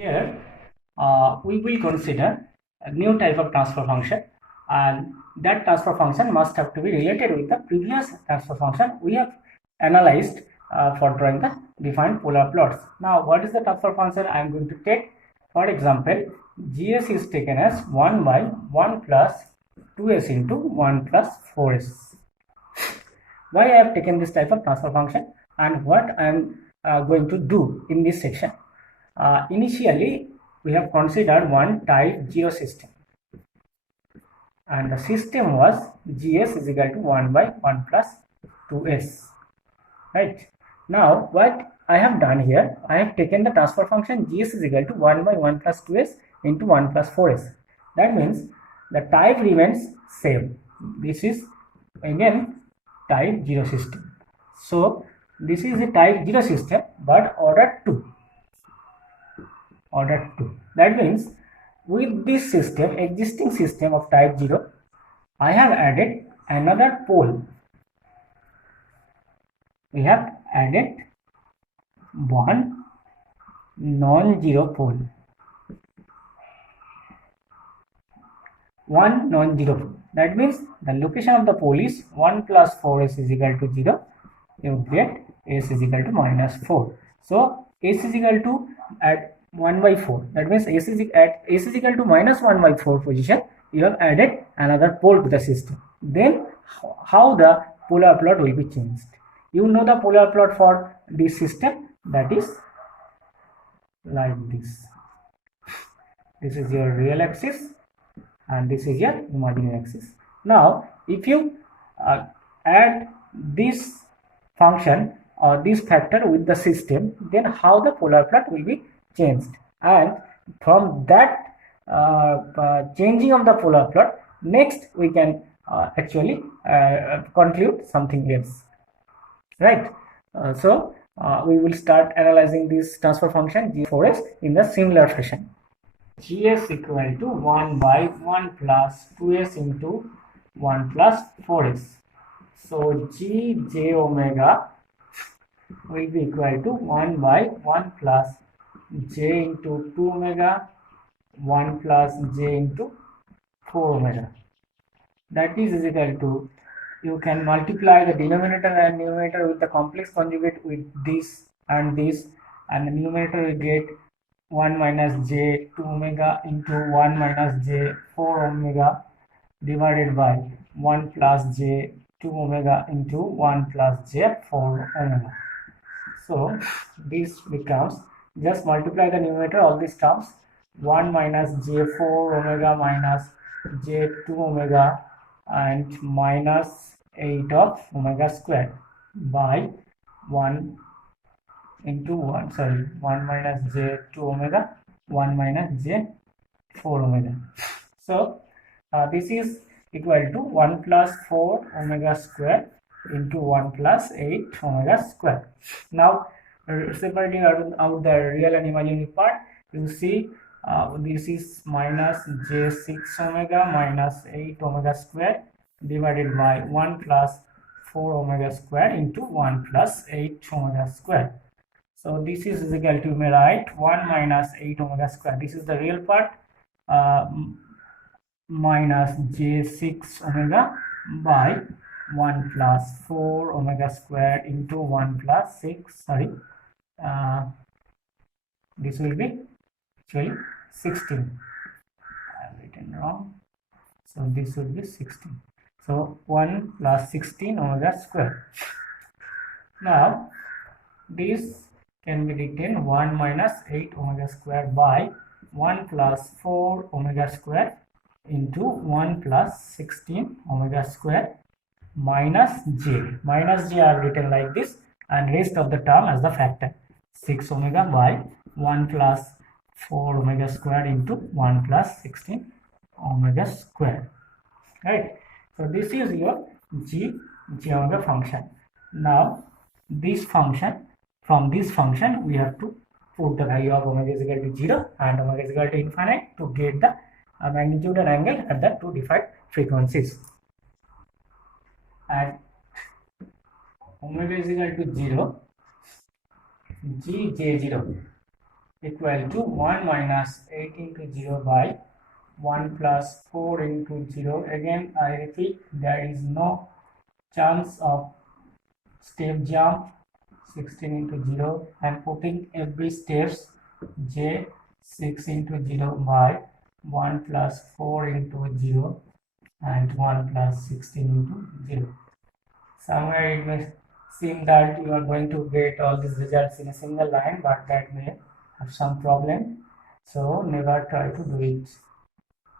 Here we will consider a new type of transfer function, and that transfer function must have to be related with the previous transfer function we have analyzed for drawing the defined polar plots. Now, what is the transfer function I am going to take? For example, gs is taken as 1 by 1 plus 2s into 1 plus 4s. Why I have taken this type of transfer function and what I am going to do in this section. Initially, we have considered one type 0 system, and the system was gs is equal to 1 by 1 plus 2s. Right. Now, what I have done here, I have taken the transfer function gs is equal to 1 by 1 plus 2s into 1 plus 4s. That means the type remains same. This is again type 0 system. So, this is a type 0 system but order 2. Order 2. That means with this system, existing system of type 0, I have added another pole. We have added one non-zero pole. One non-zero pole. That means the location of the pole is 1 plus 4s is equal to 0. You get s is equal to minus 4. So s is equal to at 1 by 4. That means s is equal to minus 1 by 4 position. You have added another pole to the system. Then how the polar plot will be changed? You know the polar plot for this system, that is like this. This is your real axis and this is your imaginary axis. Now, if you add this function or this factor with the system, then how the polar plot will be changed, and from that changing of the polar plot, next we can actually conclude something else, right? So we will start analyzing this transfer function g4s in the similar fashion. gs equal to 1 by 1 plus 2s into 1 plus 4s. So g j omega will be equal to 1 by 1 plus j into 2 omega 1 plus j into 4 omega. That is equal to, you can multiply the denominator and numerator with the complex conjugate with this, and the numerator will get 1 minus j 2 omega into 1 minus j 4 omega divided by 1 plus j 2 omega into 1 plus j 4 omega. So this becomes, just multiply the numerator all these terms, 1 minus j 4 omega minus j 2 omega and minus 8 of omega square by 1 into 1 minus j 2 omega 1 minus j 4 omega. So this is equal to 1 plus 4 omega square into 1 plus 8 omega square. Now separating out the real and imaginary part, you see this is minus j6 omega minus 8 omega square divided by 1 plus 4 omega square into 1 plus 8 omega square. So this is equal to, you may write 1 minus 8 omega square. This is the real part, minus j6 omega by 1 plus 4 omega square into 1 plus 6, this will be actually 16. I have written wrong. So this will be 16. So 1 plus 16 omega square. Now this can be written 1 minus 8 omega square by 1 plus 4 omega square into 1 plus 16 omega square minus j. Minus j are written like this, and rest of the term as the factor, 6 omega by 1 plus 4 omega square into 1 plus 16 omega square, right? So this is your j omega function. Now this function, from this function we have to put the value of omega is equal to 0 and omega is equal to infinite to get the magnitude and angle at the two defined frequencies. And omega is equal to 0, g j0 equal to 1 minus 8 into 0 by 1 plus 4 into 0. Again I repeat, there is no chance of step jump. 16 into 0. I am putting every steps j 6 into 0 by 1 plus 4 into 0 and 1 plus 16 into 0. Somewhere it may seem that you are going to get all these results in a single line, but that may have some problem. So never try to do it.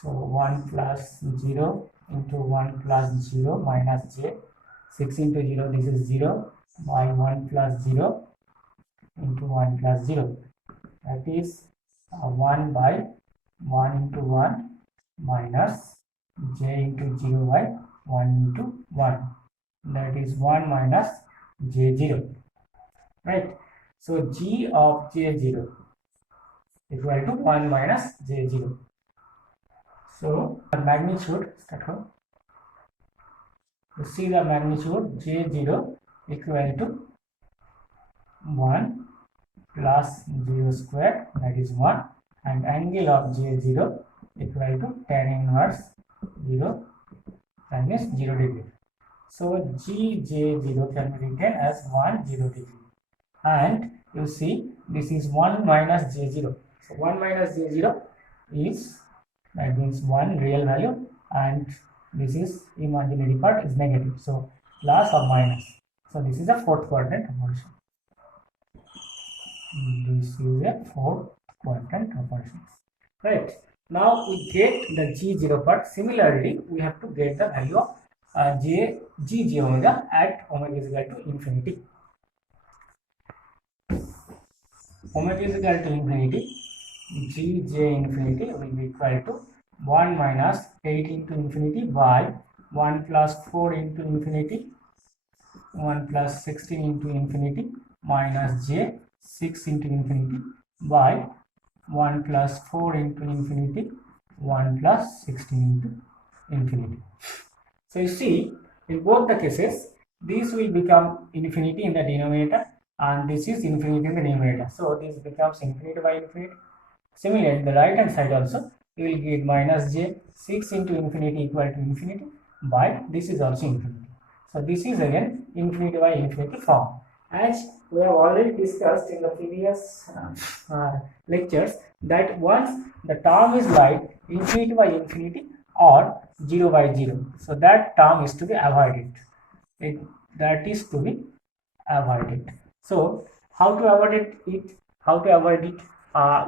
So 1 plus 0 into 1 plus 0 minus j. 6 into 0, this is 0 by 1 plus 0 into 1 plus 0. That is 1 by 1 into 1 minus j into 0 by 1 into 1. That is 1 minus j0. Right. So g of j0 equal to 1 minus j0. So the magnitude, you see the magnitude j0 equal to 1 plus 0 square, that is 1, and angle of j0 equal to tan inverse 0, that means 0 degree. So gj0 can be written as 1 0 degree, and you see this is 1 minus j0. So 1 minus j0 is, that means 1 real value, and this is imaginary part is negative, so plus or minus. So this is a fourth quadrant operation. This is a fourth quadrant operation. Right. Now we get the g0 part. Similarly, we have to get the value of g omega at omega is equal to infinity. Omega is equal to infinity. Gj infinity will be equal to 1 minus 8 into infinity by 1 plus 4 into infinity, 1 plus 16 into infinity minus j 6 into infinity by 1 plus 4 into infinity, 1 plus 16 into infinity. So you see, in both the cases, this will become infinity in the denominator and this is infinity in the numerator. So this becomes infinity by infinity. Similarly, the right hand side also, you will get minus j 6 into infinity equal to infinity by this is also infinity. So this is again infinity by infinity form. As we have already discussed in the previous lectures, that once the term is like infinity by infinity or 0 by 0, so that term is to be avoided. That is to be avoided. So how to avoid it? How to avoid it?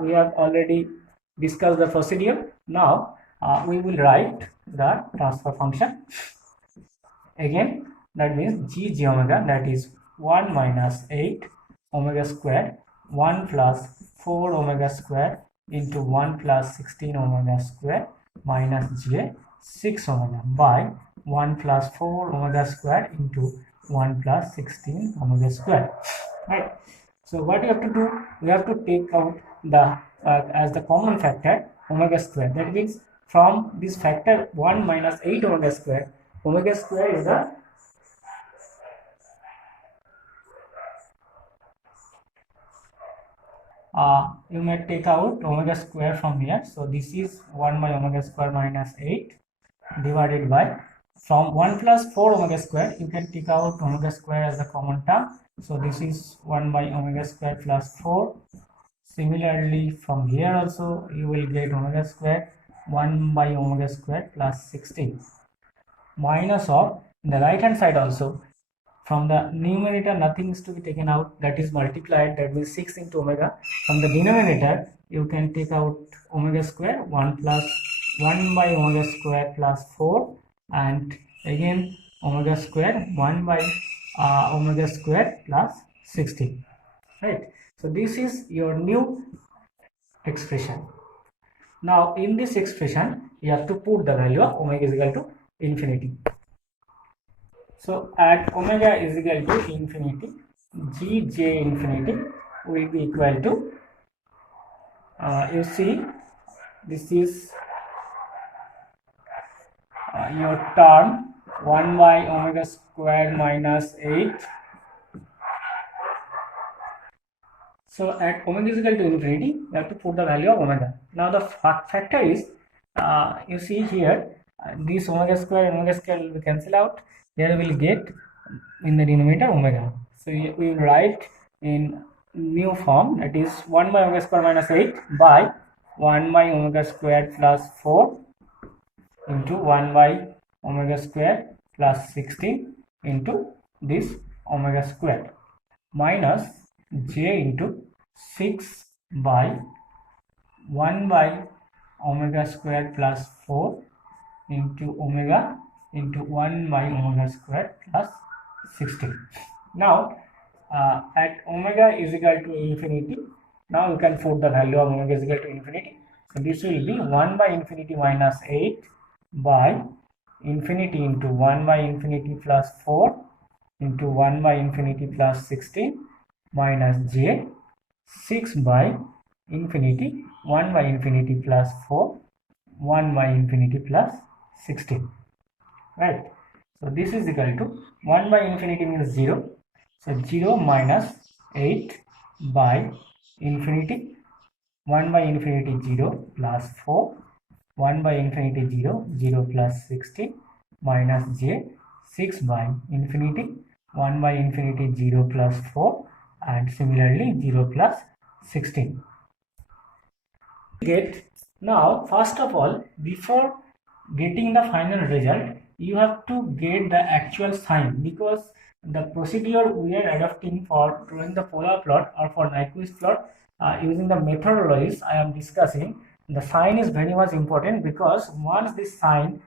We have already discussed the procedure. Now we will write the transfer function again. That means g omega, that is 1 minus 8 omega square 1 plus 4 omega square into 1 plus 16 omega square minus j 6 omega by 1 plus 4 omega square into 1 plus 16 omega square. Right. So what you have to do, you have to take out the as the common factor omega square. That means from this factor 1 minus 8 omega square is the you may take out omega square from here. So this is 1 by omega square minus 8 divided by, from 1 plus 4 omega square you can take out omega square as the common term. So this is 1 by omega square plus 4. Similarly from here also you will get omega square 1 by omega square plus 16 minus of the right hand side also. From the numerator nothing is to be taken out, that is multiplied, that means 6 into omega. From the denominator you can take out omega square 1 plus 1 by omega square plus 4 and again omega square 1 by omega square plus 16. Right. So this is your new expression. Now in this expression you have to put the value of omega is equal to infinity. So at omega is equal to infinity, gj infinity will be equal to, you see, this is your term 1 by omega square minus 8. So at omega is equal to infinity, you have to put the value of omega. Now the factor is, you see here, this omega square and omega square will be cancelled out. Here we will get in the denominator omega. So we will write in new form, that is 1 by omega square minus 8 by 1 by omega square plus 4 into 1 by omega square plus 16 into this omega square minus j into 6 by 1 by omega square plus 4 into omega into 1 by omega square plus 16. Now at omega is equal to infinity, now you can put the value of omega is equal to infinity. So this will be 1 by infinity minus 8 by infinity into 1 by infinity plus 4 into 1 by infinity plus 16 minus j 6 by infinity 1 by infinity plus 4 1 by infinity plus 16, right? So this is equal to 1 by infinity means 0, so 0 minus 8 by infinity 1 by infinity 0 plus 4 1 by infinity 0 0 plus 16 minus j 6 by infinity 1 by infinity 0 plus 4 and similarly 0 plus 16. Get now, first of all, before getting the final result, you have to get the actual sign, because the procedure we are adopting for drawing the polar plot or for Nyquist plot using the methodologies I am discussing, the sign is very much important, because once this sign,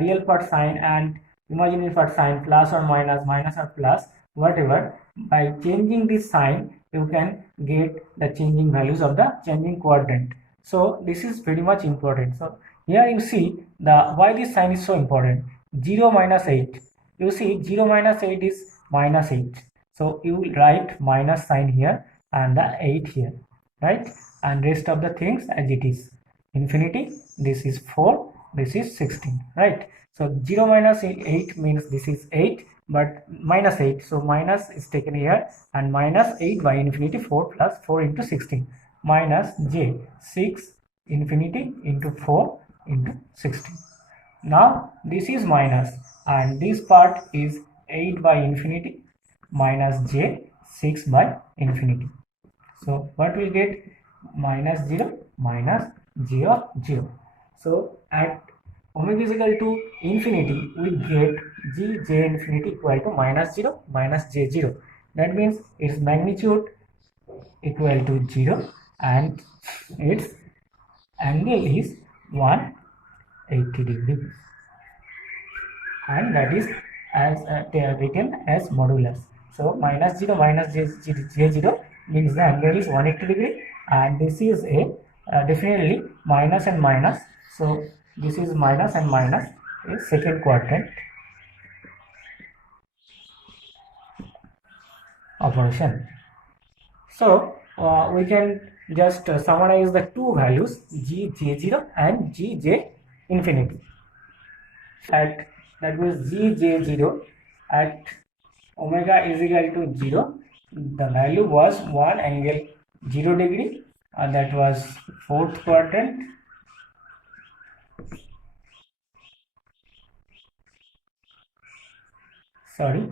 real part sign and imaginary part sign, plus or minus, minus or plus, whatever, by changing this sign you can get the changing values of the changing quadrant. So this is very much important. So here you see the why this sign is so important. 0 minus 8, you see 0 minus 8 is minus 8, so you will write minus sign here and the 8 here, right? And rest of the things as it is. Infinity, this is 4, this is 16, right? So 0 minus 8 means this is 8 but minus 8, so minus is taken here, and minus 8 by infinity 4 plus 4 into 16 minus j 6 infinity into 4 into 16. Now this is minus and this part is 8 by infinity minus j 6 by infinity. So what we get? Minus 0 minus j of 0. So at omega is equal to infinity, we get j infinity equal to minus 0 minus j 0. That means its magnitude equal to 0 and its angle is 180 degree, and that is as written as modulus. So minus 0 minus j 0 means the angle is 180 degree, and this is a definitely minus and minus, so this is minus and minus is second quadrant operation. So we can just summarize the two values g j0 and g j infinity. At that means g j0 at omega is equal to 0, the value was 1 angle 0 degree, and that was fourth quadrant. Sorry,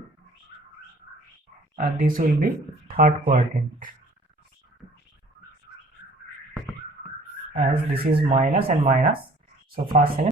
and this will be third quadrant, as this is minus and minus. So first, second,